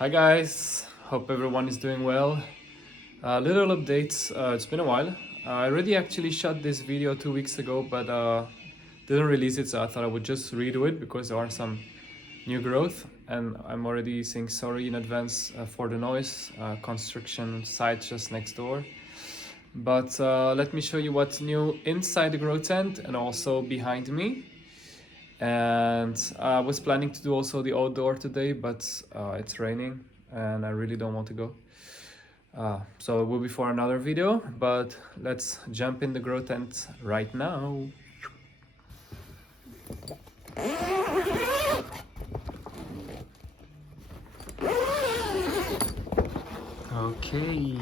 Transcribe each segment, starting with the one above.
Hi guys, hope everyone is doing well. Little updates, it's been a while. I already actually shot this video 2 weeks ago, but didn't release it, so I thought I would just redo it because there are some new growth, and I'm already saying sorry in advance for the noise. Construction site just next door. But let me show you what's new inside the grow tent and also behind me. And I was planning to do also the outdoor today, but it's raining and I really don't want to go. So it will be for another video, but let's jump in the grow tent right now. Okay,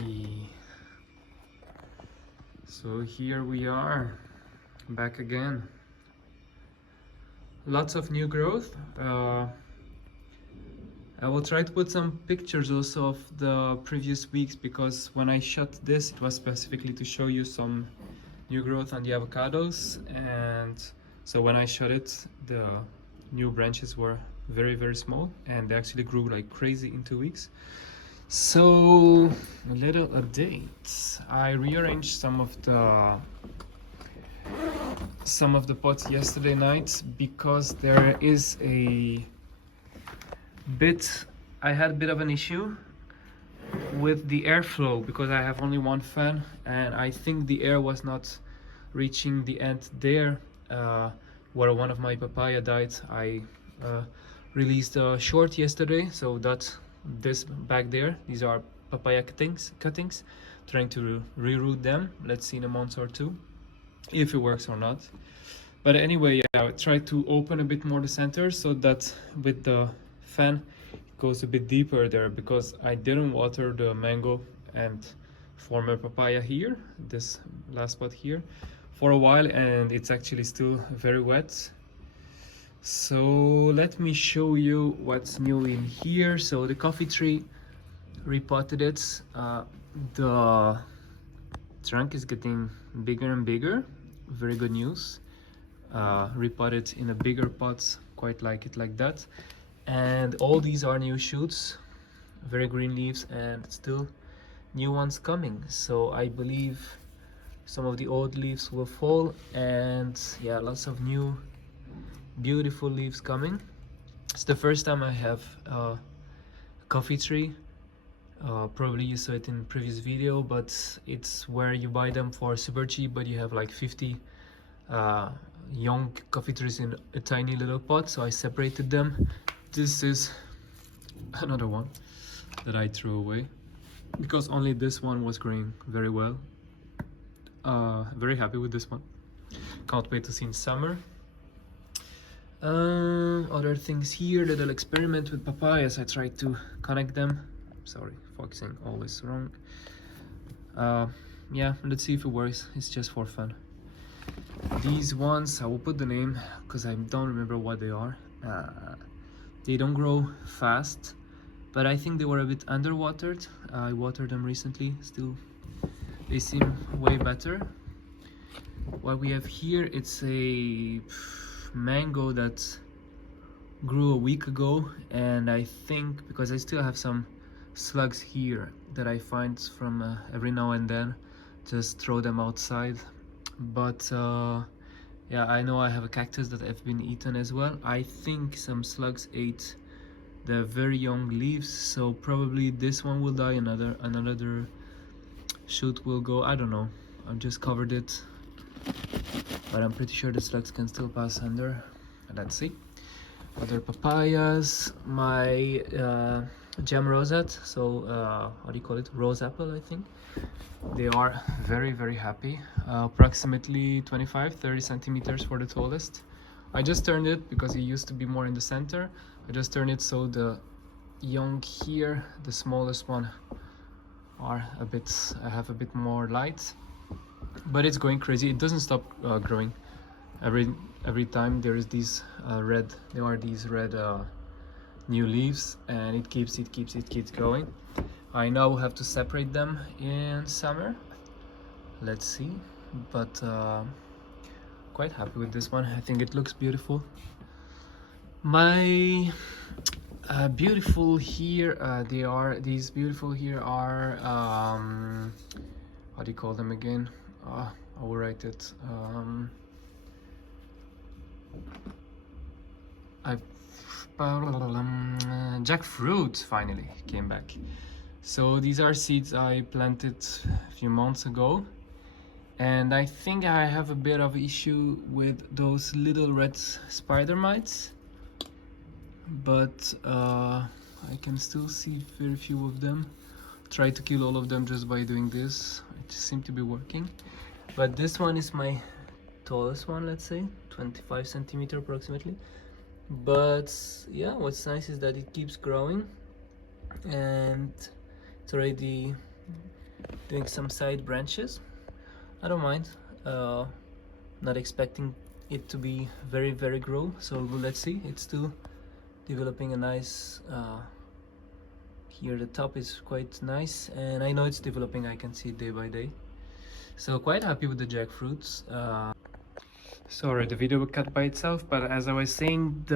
so here we are, back again. Lots of new growth. I will try to put some pictures also of the previous weeks, because when I shot this it was specifically to show you some new growth on the avocados, and so when I shot it the new branches were very small and they actually grew like crazy in 2 weeks. So a little update. I rearranged some of the pots yesterday night because there is I had a bit of an issue with the airflow because I have only one fan, and I think the air was not reaching the end there where one of my papaya died. I released a short yesterday, so that's this back there. These are papaya cuttings, trying to reroot them. Let's see in a month or two if it works or not. But anyway, yeah, I tried to open a bit more the center so that with the fan it goes a bit deeper there, because I didn't water the mango and former papaya here, this last spot here, for a while, and it's actually still very wet. So let me show you what's new in here. So the coffee tree, repotted it. The trunk is getting bigger and bigger. Very good news. Repotted in a bigger pot, quite like it like that. And all these are new shoots, very green leaves, and still new ones coming. So I believe some of the old leaves will fall, and yeah, lots of new beautiful leaves coming. It's the first time I have a coffee tree. Probably you saw it in previous video, but it's where you buy them for super cheap, but you have like 50 young coffee trees in a tiny little pot, so I separated them. This is another one that I threw away because only this one was growing very well. Very happy with this one. Can't wait to see in summer. Other things here, little experiment with papayas. I tried to connect them. Sorry, focusing always wrong. Yeah, let's see if it works. It's just for fun. These ones, I will put the name because I don't remember what they are. They don't grow fast, but I think they were a bit underwatered. I watered them recently. Still, they seem way better. What we have here, it's a mango that grew a week ago, and I think because I still have some slugs here that I find from every now and then, just throw them outside. But yeah, I know I have a cactus that have been eaten as well. I think some slugs ate the very young leaves, so probably this one will die, another shoot will go. I don't know, I've just covered it, but I'm pretty sure the slugs can still pass under. Let's see. Other papayas, my gem rosette, so how do you call it, rose apple, I think. They are very happy. Approximately 25-30 centimeters for the tallest. I just turned it because it used to be more in the center. I just turned it so the young here, the smallest one, are a bit, I have a bit more light, but it's going crazy. It doesn't stop growing. Every time there are these red new leaves, and it keeps going. I now have to separate them in summer. Let's see, but quite happy with this one. I think it looks beautiful. My Beautiful here, these beautiful here are, how do you call them again? I will write it. Jackfruit finally came back. So these are seeds I planted a few months ago, and I think I have a bit of issue with those little red spider mites, but I can still see very few of them. Try to kill all of them just by doing this. It seems to be working. But this one is my tallest one, let's say 25 centimeter approximately. But yeah, what's nice is that it keeps growing, and it's already doing some side branches. I don't mind. Not expecting it to be very grow, so let's see. It's still developing a nice, here the top is quite nice, and I know it's developing. I can see it day by day, so quite happy with the jackfruits. Sorry, the video will cut by itself, but as I was saying,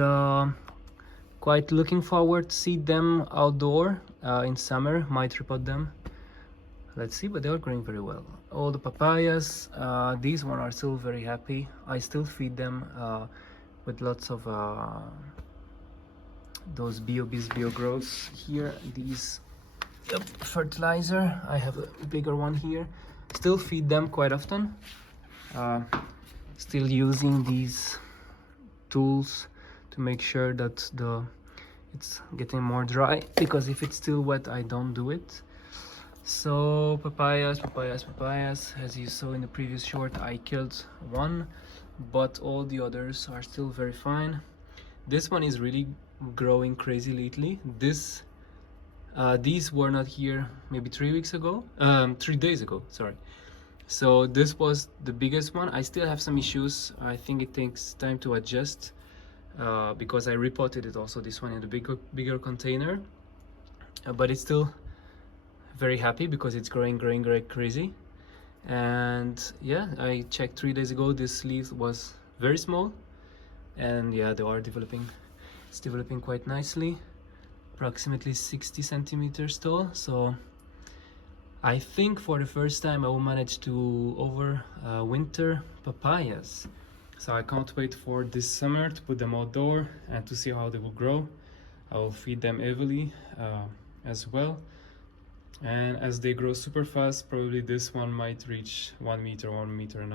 quite looking forward to see them outdoor in summer. Might repot them, let's see, but they are growing very well. All the papayas, these one are still very happy. I still feed them with lots of those BioBees BioGrows here. These fertilizer, I have a bigger one here. Still feed them quite often. Still using these tools to make sure that it's getting more dry, because if it's still wet I don't do it. So papayas, as you saw in the previous short, I killed one, but all the others are still very fine. This one is really growing crazy lately. These were not here maybe 3 weeks ago, 3 days ago, sorry. So this was the biggest one. I still have some issues. I think it takes time to adjust, because I repotted it also, this one, in the bigger container, but it's still very happy because it's growing crazy. And yeah, I checked 3 days ago, this leaf was very small, and yeah, they are developing. It's developing quite nicely, approximately 60 centimeters tall. So I think for the first time I will manage to winter papayas. So I can't wait for this summer to put them outdoor and to see how they will grow. I will feed them heavily as well. And as they grow super fast, probably this one might reach 1 meter, 1.5 meters.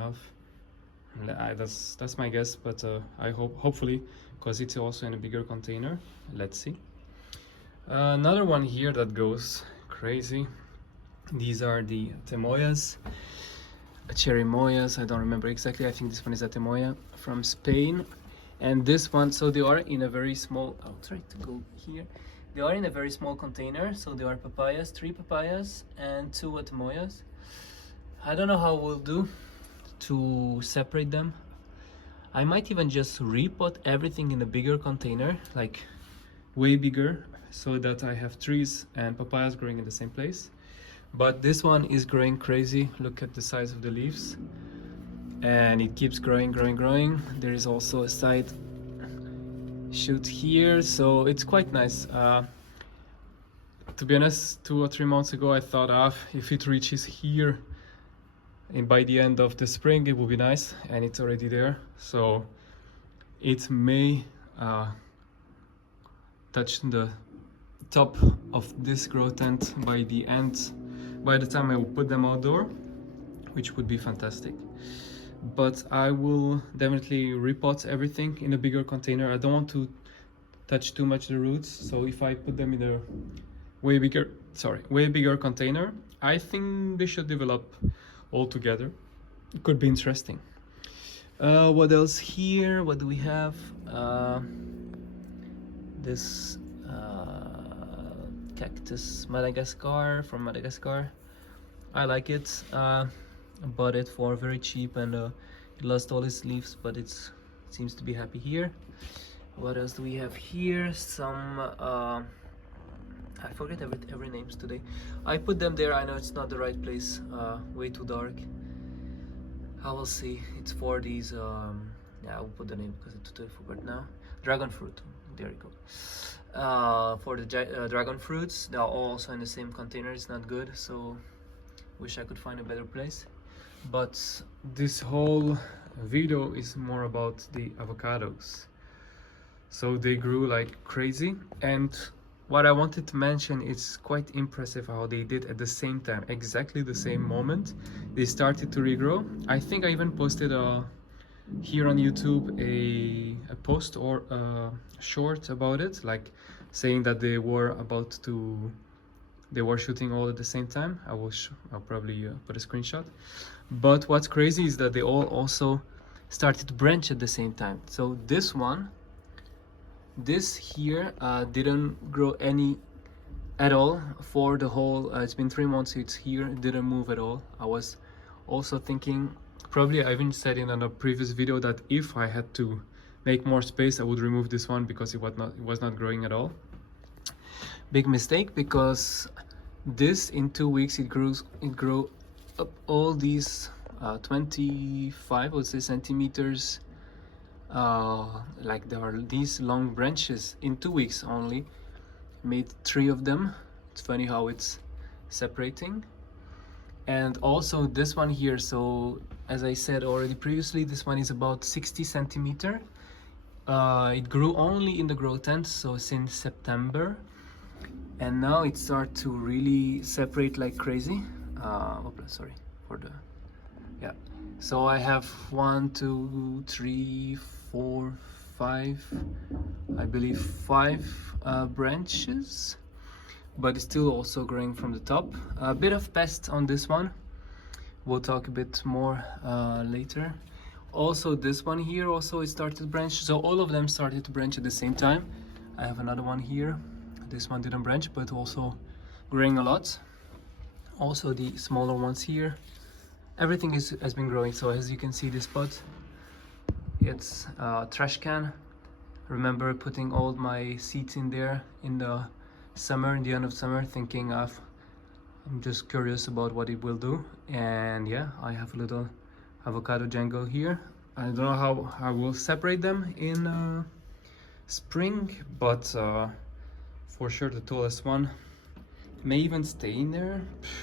That's my guess, but I hopefully, because it's also in a bigger container. Let's see. Another one here that goes crazy. These are the Temoyas, cherry moyas. I don't remember exactly. I think this one is a Temoya from Spain, and this one. So they are in a very small. I'll try to go here. They are in a very small container. So they are papayas, 3 papayas and 2 Temoyas. I don't know how we'll do to separate them. I might even just repot everything in a bigger container, like way bigger, so that I have trees and papayas growing in the same place. But this one is growing crazy. Look at the size of the leaves, and it keeps growing. There is also a side shoot here, so it's quite nice. To be honest, 2 or 3 months ago I thought, if it reaches here and by the end of the spring it will be nice, and it's already there. So it may touch the top of this grow tent by the time I will put them outdoor, which would be fantastic. But I will definitely repot everything in a bigger container. I don't want to touch too much the roots, so if I put them in a way bigger container, I think they should develop all together. It could be interesting. What else here? What do we have? This cactus Madagascar, from Madagascar. I like it. Bought it for very cheap, and it lost all its leaves, but it seems to be happy here. What else do we have here? Some I forget every names today. I put them there. I know it's not the right place, way too dark. I will see. It's for these yeah, I will put the name because I totally forgot now. Dragon fruit, there you go. For the dragon fruits, they are all also in the same container. It's not good, so wish I could find a better place. But this whole video is more about the avocados. So they grew like crazy, and what I wanted to mention, it's quite impressive how they did at the same time, exactly the same moment they started to regrow. I think I even posted here on YouTube a post or a short about it, like saying that they were shooting all at the same time. I'll probably put a screenshot. But what's crazy is that they all also started to branch at the same time. So this here didn't grow any at all for the whole it's been 3 months it's here. It didn't move at all. I was also thinking, probably I even said in a previous video, that if I had to make more space I would remove this one because it was not growing at all. Big mistake, because this in 2 weeks it grew up all these 25, I would say, centimeters. Like there are these long branches in 2 weeks only. Made 3 of them. It's funny how it's separating. And also this one here, so as I said already previously, this one is about 60 centimeter. It grew only in the grow tent, so since September, and now it started to really separate like crazy. Sorry for the, yeah. So I have 1, 2, 3, 4, 5, I believe 5 branches, but it's still also growing from the top. A bit of pest on this one, we'll talk a bit more later. Also this one here, also it started to branch, so all of them started to branch at the same time. I have another one here. This one didn't branch, but also growing a lot. Also the smaller ones here, everything has been growing. So as you can see, this pot, it's a trash can. Remember putting all my seeds in there in the summer, in the end of summer, thinking I'm just curious about what it will do. And yeah, I have a little avocado jungle here. I don't know how I will separate them in spring, but for sure the tallest one may even stay in there.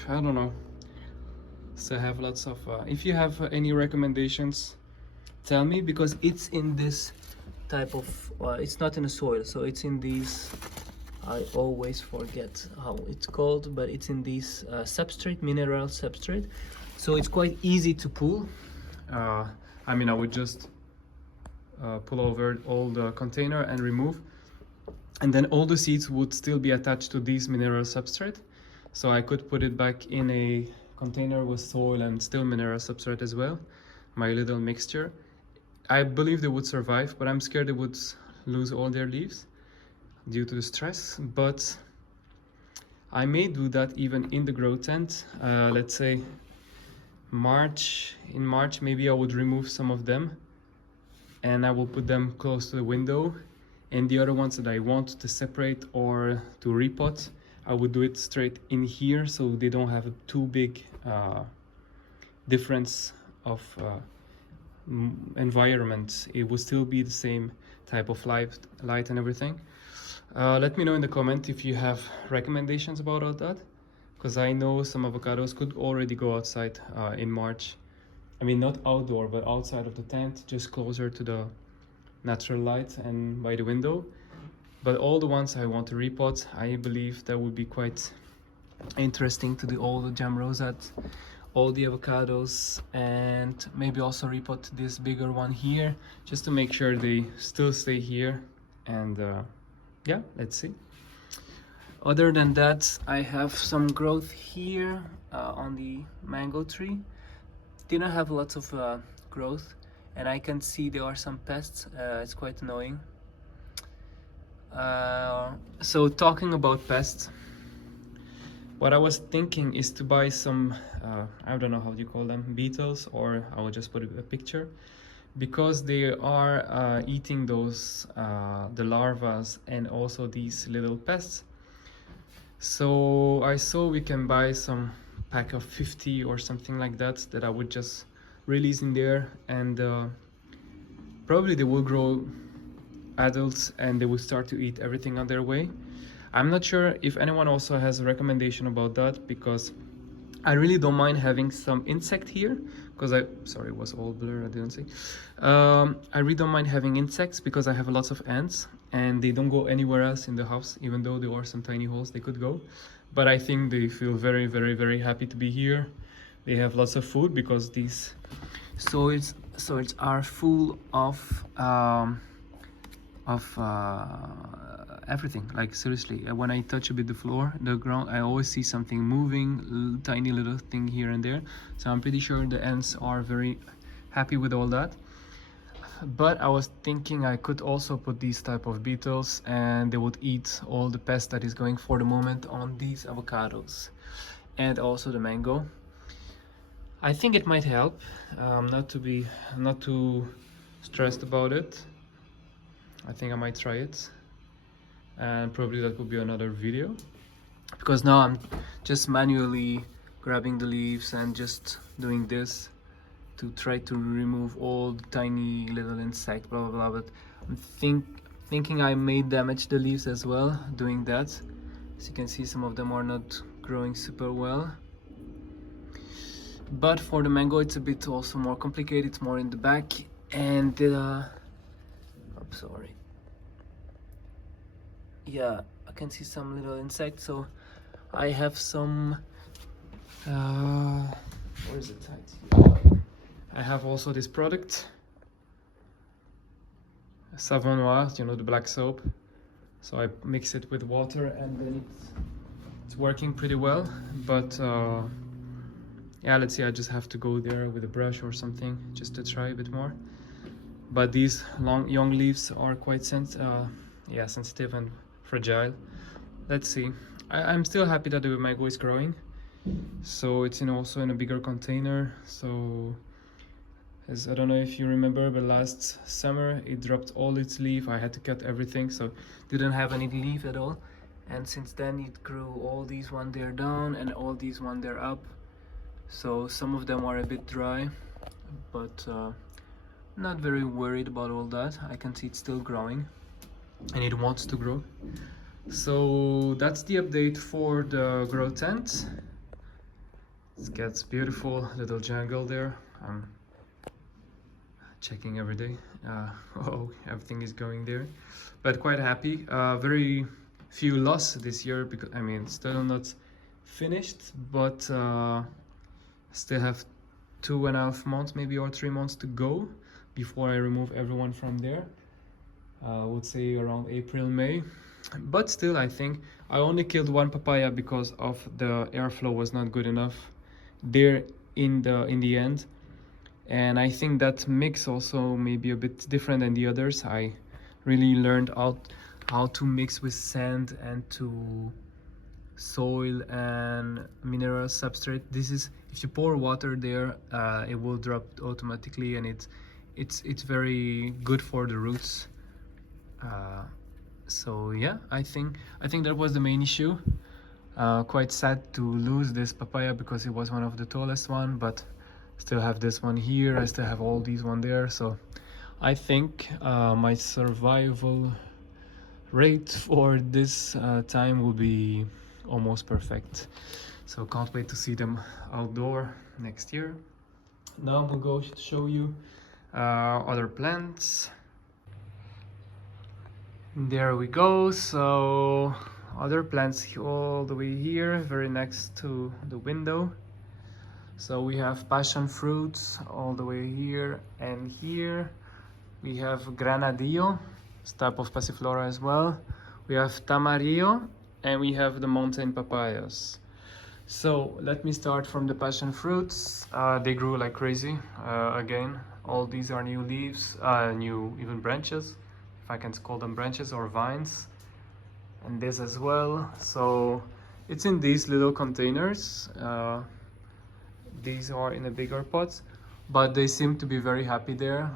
I don't know. So I have lots of if you have any recommendations, tell me, because it's in this type of it's not in the soil, so it's in these, I always forget how it's called, but it's in these substrate, mineral substrate, so it's quite easy to pull. I mean, I would just pull over all the container and remove, and then all the seeds would still be attached to this mineral substrate, so I could put it back in a container with soil and still mineral substrate as well, my little mixture. I believe they would survive, but I'm scared they would lose all their leaves due to the stress. But I may do that even in the grow tent. Let's say in March maybe I would remove some of them and I will put them close to the window, and the other ones that I want to separate or to repot, I would do it straight in here, so they don't have a too big difference of environment. It will still be the same type of light and everything. Let me know in the comment if you have recommendations about all that, because I know some avocados could already go outside in March. I mean, not outdoor, but outside of the tent, just closer to the natural light and by the window. But all the ones I want to repot, I believe that would be quite interesting to do all the jam rosette, all the avocados, and maybe also repot this bigger one here, just to make sure they still stay here. And yeah, let's see. Other than that, I have some growth here on the mango tree. Didn't have lots of growth, and I can see there are some pests. It's quite annoying. So talking about pests, what I was thinking is to buy some, I don't know how you call them, beetles, or I will just put a picture, because they are eating those, the larvas and also these little pests. So I saw we can buy some pack of 50 or something like that, that I would just release in there, and probably they will grow adults and they will start to eat everything on their way. I'm not sure if anyone also has a recommendation about that, because I really don't mind having some insect here, because sorry, it was all blur, I didn't see. I really don't mind having insects because I have lots of ants and they don't go anywhere else in the house, even though there are some tiny holes they could go. But I think they feel very, very, very happy to be here. They have lots of food because these soils are full of everything. Like seriously, when I touch a bit the floor, the ground, I always see something moving, tiny little thing here and there. So I'm pretty sure the ants are very happy with all that. But I was thinking I could also put these type of beetles and they would eat all the pest that is going for the moment on these avocados and also the mango. I think it might help, not too stressed about it. I think I might try it, and probably that will be another video, because now I'm just manually grabbing the leaves and just doing this to try to remove all the tiny little insect, blah blah blah. But I'm thinking I may damage the leaves as well doing that. As you can see, some of them are not growing super well. But for the mango it's a bit also more complicated, it's more in the back, and I'm sorry, yeah, I can see some little insects. So I have some where is it? I have also this product, Savon Noir, you know, the black soap. So I mix it with water and then it's working pretty well. But yeah, let's see, I just have to go there with a brush or something just to try a bit more. But these young leaves are quite sensitive and fragile. Let's see. I'm still happy that the mango is growing. So it's also in a bigger container. So as I don't know if you remember, but last summer it dropped all its leaf. I had to cut everything, so didn't have any leaf at all. And since then it grew all these one there down and all these one there up. So some of them are a bit dry, but not very worried about all that. I can see it's still growing and it wants to grow. So that's the update for the grow tent. It gets beautiful little jungle there. I'm checking every day. Oh, everything is going there, but quite happy. Very few loss this year, because I mean still not finished, but still have 2.5 months maybe, or 3 months to go before I remove everyone from there. I would say around April, May. But still, I think I only killed one papaya because of the airflow was not good enough there in the end. And I think that mix also may be a bit different than the others. I really learned how to mix with sand and to soil and mineral substrate. This is, if you pour water there, it will drop automatically, and it's very good for the roots. So yeah, I think that was the main issue. Quite sad to lose this papaya because it was one of the tallest one, but still have this one here. I still have all these one there. So I think my survival rate for this time will be almost perfect. So can't wait to see them outdoor next year. Now I'm gonna go show you other plants. There we go. So other plants all the way here, very next to the window. So we have passion fruits all the way here, and here we have granadillo, it's type of passiflora as well. We have tamarillo, and we have the mountain papayas. So let me start from the passion fruits. They grew like crazy. Again, all these are new leaves, new even branches, if I can call them branches, or vines, and this as well. So it's in these little containers. These are in a bigger pots, but they seem to be very happy there.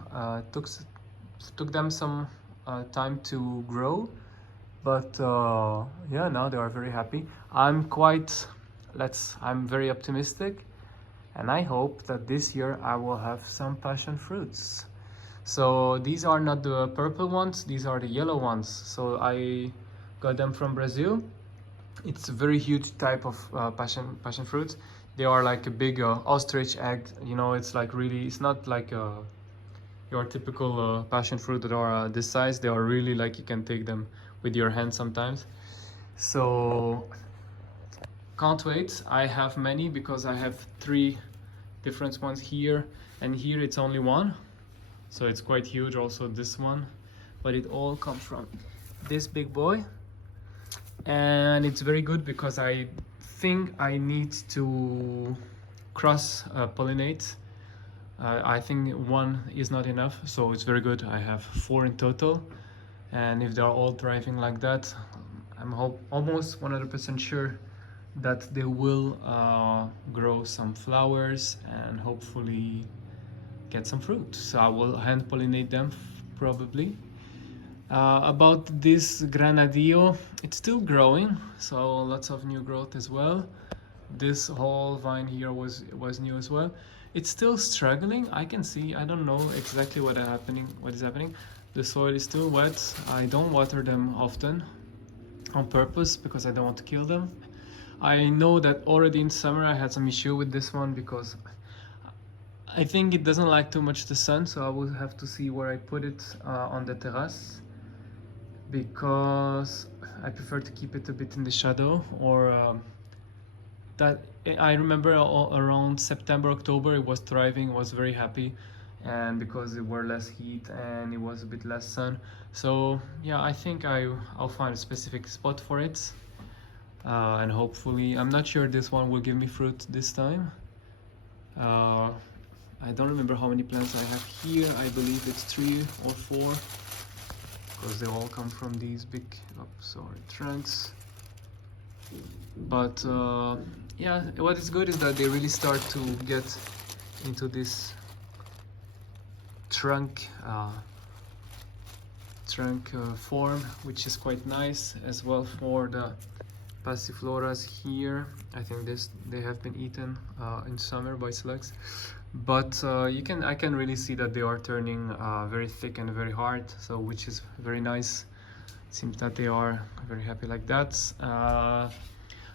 Took them some time to grow, but yeah, now they are very happy. I'm very optimistic, and I hope that this year I will have some passion fruits. So these are not the purple ones, these are the yellow ones. So I got them from Brazil. It's a very huge type of passion fruit. They are like a big ostrich egg. You know, it's like really, it's not like your typical passion fruit that are this size. They are really like you can take them with your hand sometimes. So can't wait. I have many because I have 3 different ones here, and here it's only one. So it's quite huge also, this one. But it all comes from this big boy. And it's very good because I think I need to cross pollinate. I think one is not enough, so it's very good. I have 4 in total, and if they're all thriving like that, I'm almost 100% sure that they will grow some flowers and hopefully get some fruit. So I will hand pollinate them probably. About this Granadillo, it's still growing, so lots of new growth as well. This whole vine here was new as well. It's still struggling. I can see, I don't know exactly what is happening. The soil is still wet. I don't water them often on purpose because I don't want to kill them. I know that already in summer I had some issue with this one because I think it doesn't like too much the sun, so I will have to see where I put it on the terrace, because I prefer to keep it a bit in the shadow. Or that I remember around September, October it was thriving, was very happy, and because there were less heat and it was a bit less sun. So yeah, I think I'll find a specific spot for it, and hopefully, I'm not sure this one will give me fruit this time. I don't remember how many plants I have here. I believe it's 3 or 4, because they all come from these big trunks. But yeah, what is good is that they really start to get into this trunk form, which is quite nice as well for the passifloras here. I think they have been eaten in summer by slugs, but I can really see that they are turning very thick and very hard, so which is very nice. It seems that they are very happy like that.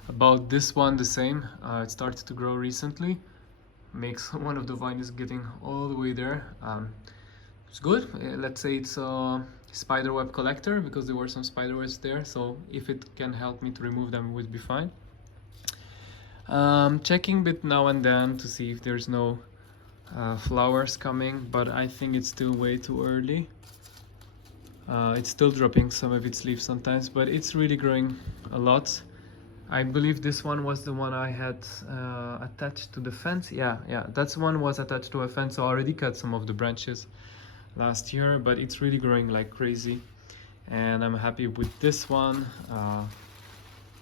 About this one, the same. It started to grow recently. Makes one of the vines getting all the way there. It's good. Let's say it's a spiderweb collector, because there were some spiderwebs there, so if it can help me to remove them, it would be fine. Checking bit now and then to see if there's no flowers coming, but I think it's still way too early. It's still dropping some of its leaves sometimes, but it's really growing a lot. I believe this one was the one I had attached to the fence. Yeah, that's one was attached to a fence, so I already cut some of the branches last year, but it's really growing like crazy, and I'm happy with this one.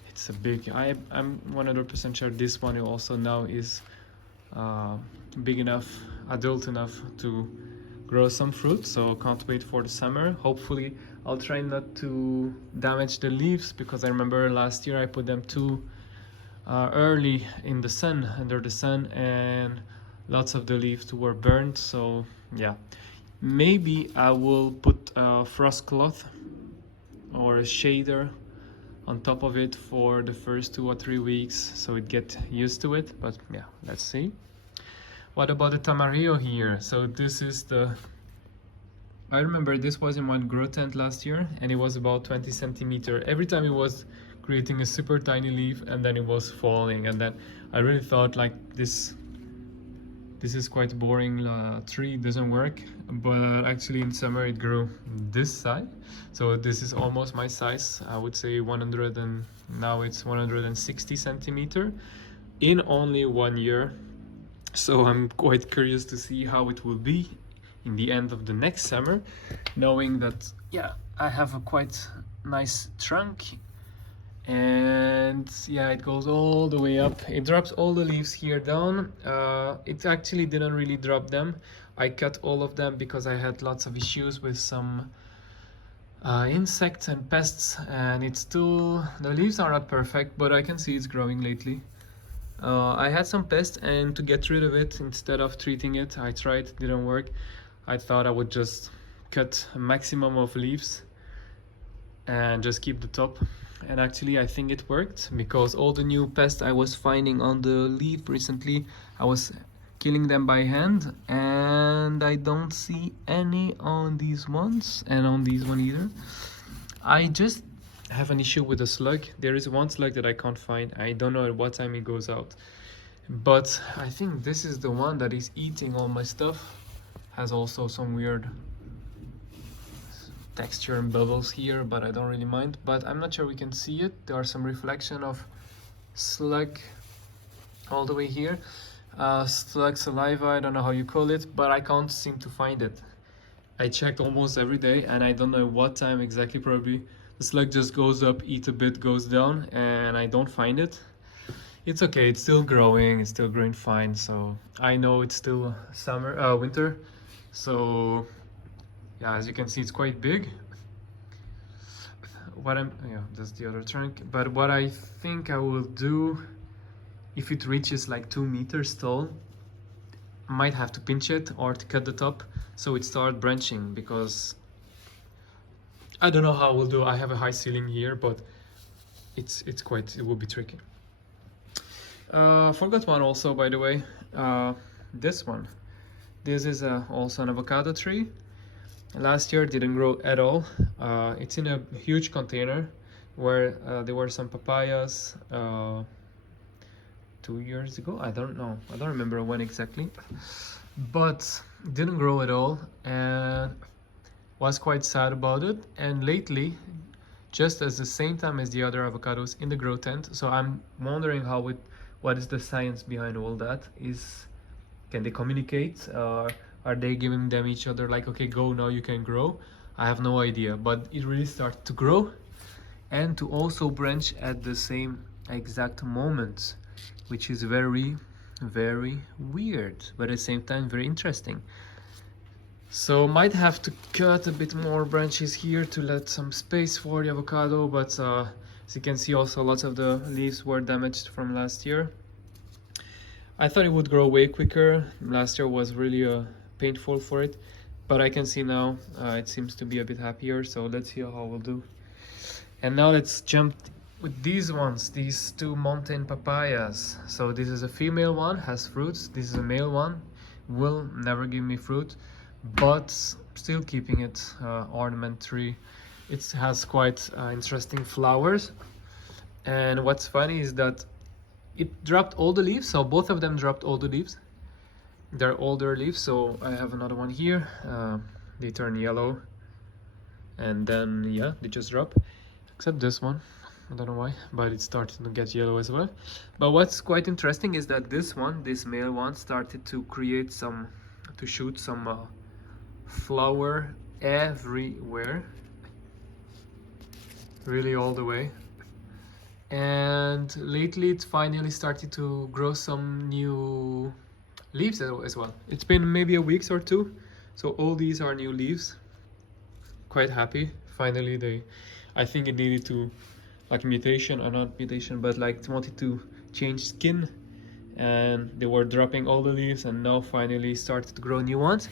It's a big, I'm 100% sure this one also now is big enough, adult enough to grow some fruit, so can't wait for the summer. Hopefully I'll try not to damage the leaves, because I remember last year I put them too early in the sun, under the sun, and lots of the leaves were burnt. So yeah, maybe I will put a frost cloth or a shader on top of it for the first 2 or 3 weeks, so it get used to it. But yeah, let's see. What about the Tamarillo here? So this is I remember this was in one grow tent last year, and it was about 20 centimeter. Every time it was creating a super tiny leaf, and then it was falling, and then I really thought like this is quite boring tree, doesn't work. But actually in summer it grew this size, so this is almost my size. I would say 100, and now it's 160 centimeter in only 1 year. So I'm quite curious to see how it will be in the end of the next summer, knowing that yeah, I have a quite nice trunk, and yeah, it goes all the way up. It drops all the leaves here down. It actually didn't really drop them. I cut all of them because I had lots of issues with some insects and pests, and it's still, the leaves are not perfect, but I can see it's growing lately. I had some pests, and to get rid of it, instead of treating it, I tried, it didn't work. I thought I would just cut a maximum of leaves and just keep the top. And actually I think it worked, because all the new pests I was finding on the leaf recently, I was killing them by hand, and I don't see any on these ones, and on these one either. I just have an issue with the slug. There is one slug that I can't find. I don't know at what time it goes out, but I think this is the one that is eating all my stuff. Has also some weird texture and bubbles here, but I don't really mind. But I'm not sure we can see it. There are some reflection of slug all the way here. Slug saliva, I don't know how you call it, but I can't seem to find it. I checked almost every day and I don't know what time exactly. Probably the slug just goes up, eat a bit, goes down, and I don't find it. It's okay, it's still growing fine. So I know it's still winter. So yeah, as you can see, it's quite big. That's the other trunk. But what I think I will do, if it reaches like 2 meters tall, I might have to pinch it or to cut the top so it starts branching, because I don't know how I will do. I have a high ceiling here, but it will be tricky. Forgot one also, by the way. This one. This is also an avocado tree. Last year didn't grow at all. It's in a huge container where there were some papayas 2 years ago. I don't remember when exactly, but didn't grow at all, and was quite sad about it. And lately, just at the same time as the other avocados in the grow tent, so I'm wondering what is the science behind all that. Can they communicate? Are they giving them each other like, okay, go now, you can grow? I have no idea, but it really started to grow and to also branch at the same exact moment, which is very, very weird, but at the same time very interesting. So might have to cut a bit more branches here to let some space for the avocado, but as you can see, also lots of the leaves were damaged from last year. I thought it would grow way quicker. Last year was really painful for it, but I can see now it seems to be a bit happier. So let's see how we'll do. And now let's jump with these ones, these two mountain papayas. So this is a female one, has fruits. This is a male one, will never give me fruit, but still keeping it ornament tree. It has quite interesting flowers. And what's funny is that it dropped all the leaves, so both of them dropped all the leaves. They're older leaves, so I have another one here. They turn yellow, and then yeah, they just drop. Except this one, I don't know why, but it started to get yellow as well. But what's quite interesting is that this male one, started to shoot some flower everywhere, really all the way. And lately it finally started to grow some new leaves as well. It's been maybe a week or two, so all these are new leaves. Quite happy. Finally I think it needed to, like, mutation, or not mutation, but like wanted to change skin, and they were dropping all the leaves, and now finally started to grow new ones.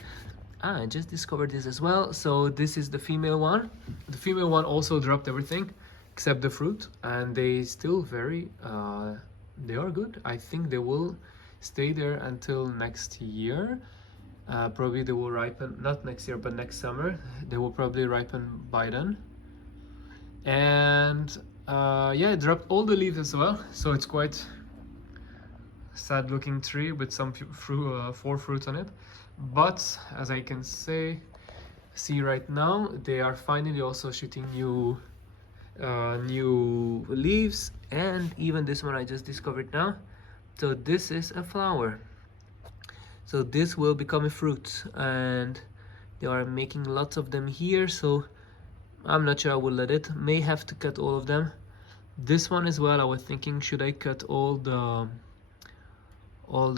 I just discovered this as well. So this is the female one. The female one also dropped everything except the fruit, and they still they are good. I think they will stay there until next year. Probably they will ripen, not next year but next summer. They will probably ripen by then. And yeah, it dropped all the leaves as well, so it's quite sad looking tree with some 4 fruits on it. But as I can see right now, they are finally also shooting new leaves, and even this one I just discovered now. So this is a flower, so this will become a fruit, and they are making lots of them here. So I'm not sure I will let it. May have to cut all of them. This one as well, I was thinking, should I cut all the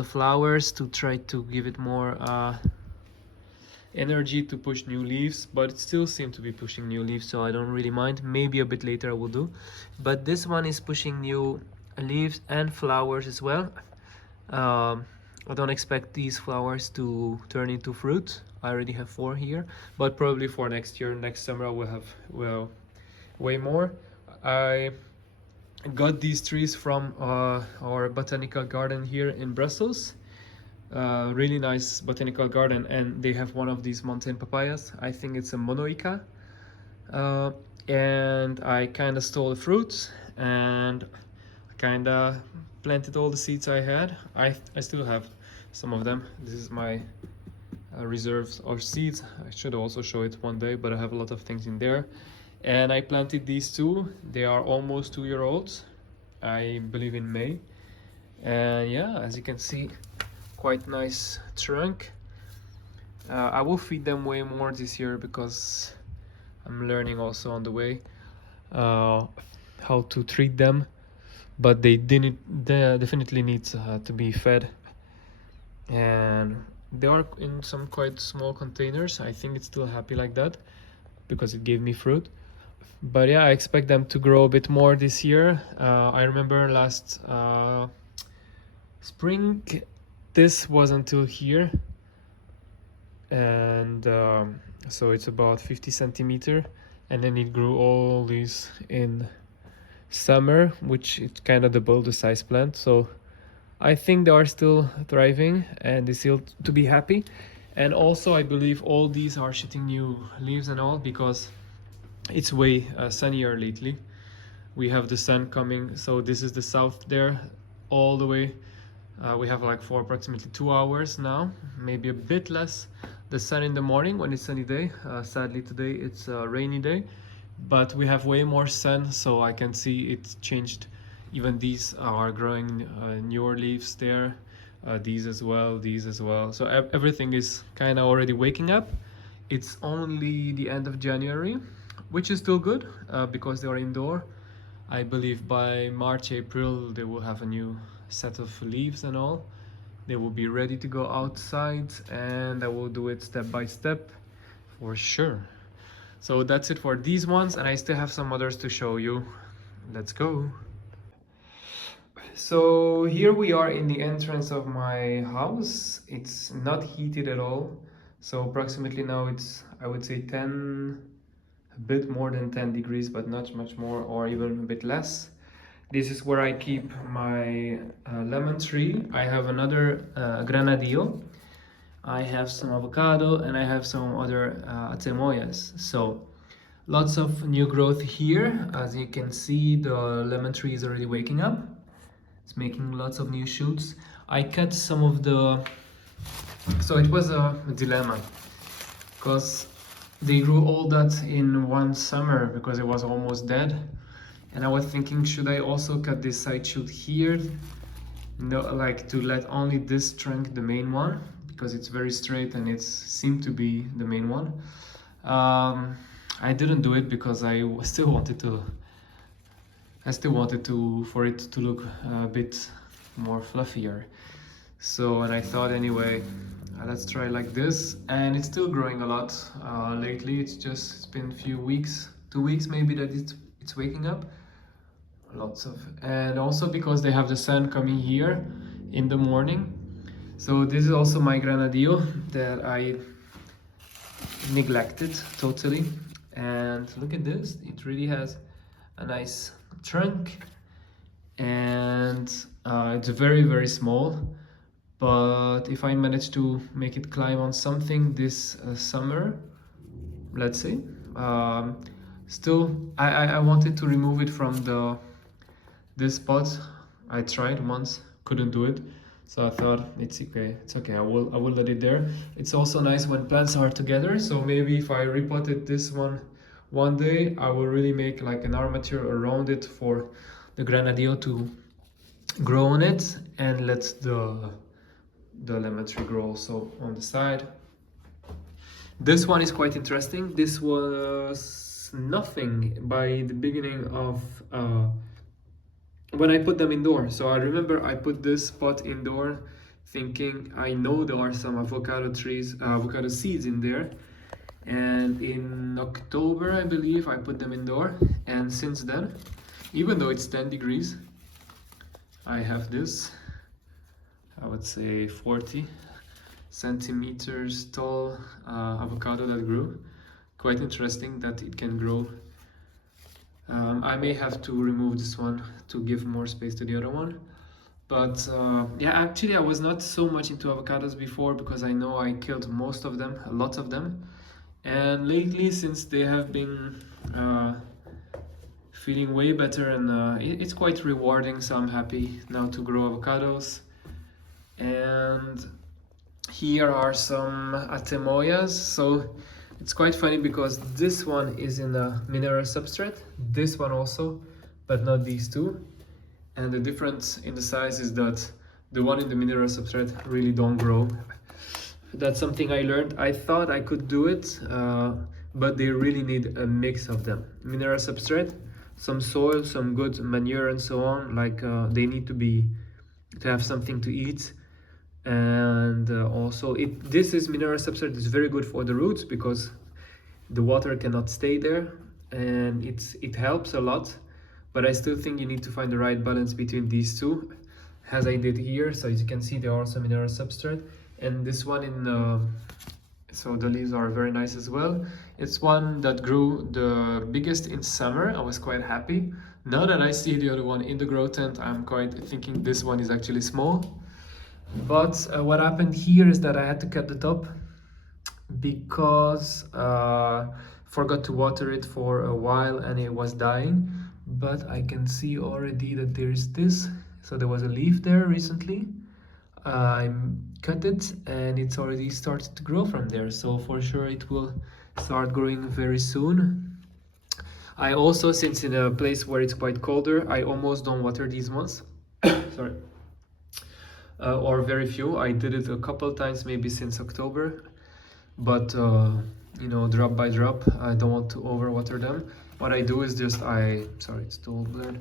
flowers to try to give it more energy to push new leaves, but it still seems to be pushing new leaves, so I don't really mind. Maybe a bit later I will do. But this one is pushing new leaves and flowers as well. I don't expect these flowers to turn into fruit. I already have 4 here, but probably for next year, next summer, I will have, well, way more. I got these trees from our botanical garden here in Brussels. Really nice botanical garden, and they have one of these mountain papayas. I think it's a Monoica. Uh, and I kind of stole the fruits and kind of planted all the seeds I had. I still have some of them. This is my reserves or seeds. I should also show it one day, but I have a lot of things in there. And I planted these two. They are almost 2-year-olds, I believe in May. And yeah, as you can see, quite nice trunk. I will feed them way more this year because I'm learning also on the way how to treat them, but they definitely need to be fed. And they are in some quite small containers. I think it's still happy like that because it gave me fruit. But yeah, I expect them to grow a bit more this year. I remember last spring, this was until here, and so it's about 50 centimeter, and then it grew all these in summer, which it kind of doubled the size plant. So I think they are still thriving and they still to be happy. And also I believe all these are shooting new leaves and all because it's way sunnier lately. We have the sun coming, so this is the south there all the way. We have like for approximately 2 hours now, maybe a bit less, the sun in the morning when it's sunny day. Sadly today it's a rainy day, but we have way more sun, so I can see it changed. Even these are growing newer leaves there, these as well, these as well. So everything is kind of already waking up. It's only the end of January, which is still good because they are indoor. I believe by March, April, they will have a new set of leaves and all. They will be ready to go outside, and I will do it step by step for sure. So that's it for these ones, and I still have some others to show you. Let's go. So here we are in the entrance of my house. It's not heated at all. So approximately now it's, I would say 10, a bit more than 10 degrees, but not much more, or even a bit less. This is where I keep my lemon tree. I have another granadillo. I have some avocado, and I have some other acemoyas. So lots of new growth here. As you can see, the lemon tree is already waking up. It's making lots of new shoots. I cut some of the... So it was a dilemma because they grew all that in one summer because it was almost dead. And I was thinking, should I also cut this side shoot here? No, like to let only this trunk the main one because it's very straight and it seemed to be the main one. I didn't do it because I still wanted to for it to look a bit more fluffier. So, and I thought anyway, let's try like this. And it's still growing a lot lately. It's been a few weeks, 2 weeks maybe, that it's waking up. Lots of, and also because they have the sun coming here in the morning. So this is also my granadillo that I neglected totally. And look at this, it really has a nice trunk, and it's very, very small. But if I manage to make it climb on something this summer, let's see. Still, I wanted to remove it from this spot. I tried once, couldn't do it. So I thought it's okay. I will let it there. It's also nice when plants are together. So maybe if I repotted this one day, I will really make like an armature around it for the granadillo to grow on it, and let the lemon tree grow also on the side. This one is quite interesting. This was nothing by the beginning of when I put them indoor. So I remember I put this pot indoor thinking I know there are some avocado seeds in there. And in October, I believe, I put them indoor. And since then, even though it's 10 degrees, I have this. I would say 40 centimeters tall avocado that grew. Quite interesting that it can grow. I may have to remove this one to give more space to the other one. But yeah, actually I was not so much into avocados before because I know I killed most of them, lots of them. And lately, since they have been feeling way better, and it's quite rewarding, so I'm happy now to grow avocados. And here are some atemoyas. So it's quite funny because this one is in a mineral substrate, this one also, but not these two. And the difference in the size is that the one in the mineral substrate really don't grow. That's something I learned. I thought I could do it, but they really need a mix of them. Mineral substrate, some soil, some good manure and so on. Like they need to have something to eat. And also this is mineral substrate is very good for the roots because the water cannot stay there, and it helps a lot. But I still think you need to find the right balance between these two, as I did here. So as you can see, they are also mineral substrate. And this one so the leaves are very nice as well. It's one that grew the biggest in summer. I was quite happy. Now that I see the other one in the grow tent, I'm quite thinking this one is actually small. But what happened here is that I had to cut the top because forgot to water it for a while and it was dying. But I can see already that there's this. So there was a leaf there recently. I cut it and it's already started to grow from there, so for sure it will start growing very soon. I also, since in a place where it's quite colder, I almost don't water these ones. Sorry. Or very few. I did it a couple times maybe since October, but you know, drop by drop. I don't want to overwater them. What I do is just sorry, it's still blurred.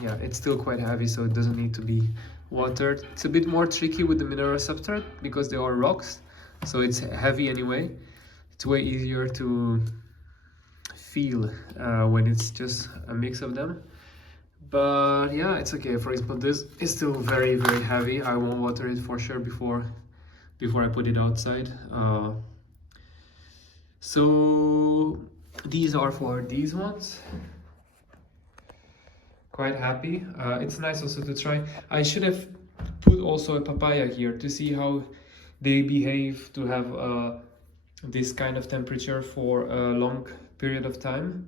Yeah, it's still quite heavy, so it doesn't need to be watered. It's a bit more tricky with the mineral substrate because they are rocks, so it's heavy anyway. It's way easier to feel when it's just a mix of them. But yeah, it's okay. For example, this is still very, very heavy. I won't water it for sure before I put it outside. So these are for these ones. Quite happy. It's nice also to try. I should have put also a papaya here to see how they behave to have this kind of temperature for a long period of time,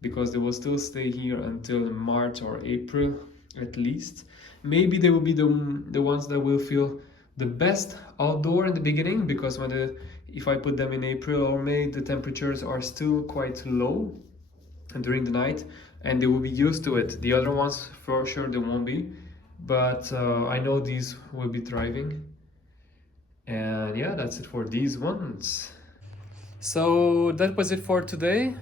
because they will still stay here until March or April at least. Maybe they will be the ones that will feel the best outdoor in the beginning, because if I put them in April or May, the temperatures are still quite low during the night, and they will be used to it. The other ones for sure they won't be, but I know these will be thriving. And yeah, that's it for these ones. So that was it for today.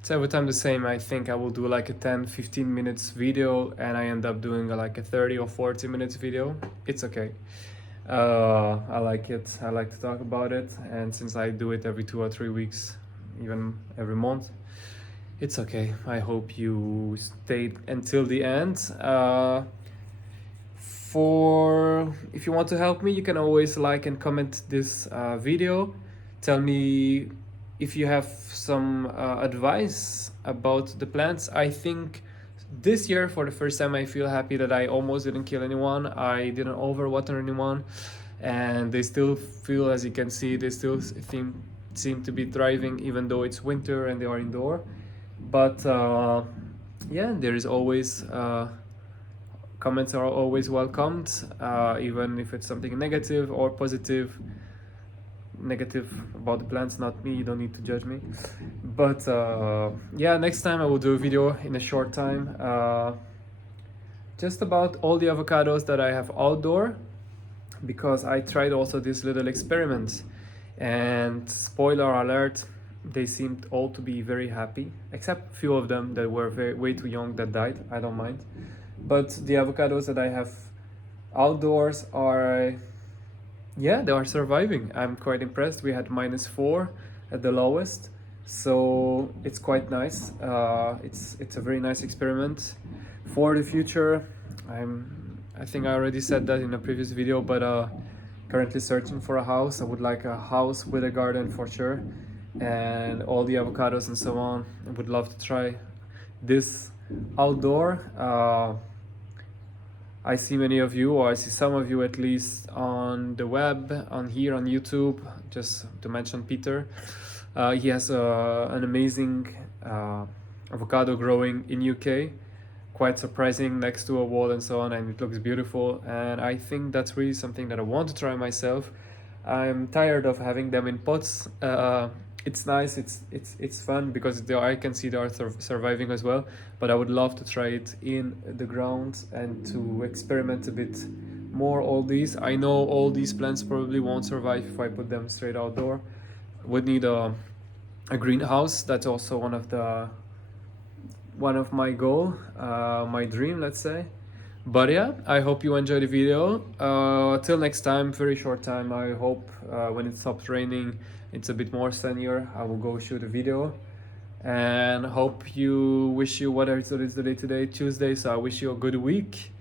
It's every time the same. I think I will do like a 10-15 minutes video and I end up doing like a 30 or 40 minutes video. It's okay. I like it. I like to talk about it, and since I do it every 2 or 3 weeks, even every month, it's okay. I hope you stayed until the end. If you want to help me, you can always like and comment this video. Tell me if you have some advice about the plants. I think this year, for the first time, I feel happy that I almost didn't kill anyone. I didn't overwater anyone, and they still feel, as you can see, they still seem to be thriving even though it's winter and they are indoor. But yeah, there is always comments are always welcomed, even if it's something negative or positive. Negative about the plants, not me, you don't need to judge me. But yeah, next time I will do a video in a short time just about all the avocados that I have outdoor, because I tried also this little experiment, and spoiler alert, they seemed all to be very happy, except a few of them that were way too young that died. I don't mind, but the avocados that I have outdoors are, yeah, they are surviving. I'm quite impressed. We had -4 at the lowest, so it's quite nice. It's a very nice experiment for the future. I think I already said that in a previous video, but currently searching for a house. I would like a house with a garden for sure, and all the avocados and so on. I would love to try this outdoor. I see many of you, or I see some of you at least, on the web, on here on YouTube. Just to mention Peter, he has an amazing avocado growing in UK, quite surprising, next to a wall and so on, and it looks beautiful. And I think that's really something that I want to try myself. I'm tired of having them in pots. It's nice, it's fun because I can see they are surviving as well, but I would love to try it in the ground and to experiment a bit more. All these, I know all these plants probably won't survive if I put them straight outdoor. Would need a greenhouse. That's also one of my goal, my dream, let's say. But yeah, I hope you enjoyed the video. Till next time, very short time. I hope when it stops raining, it's a bit more sunnier. I will go shoot a video, and wish you whatever it is the day today, Tuesday. So I wish you a good week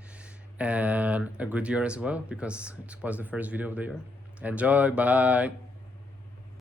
and a good year as well, because it was the first video of the year. Enjoy, bye.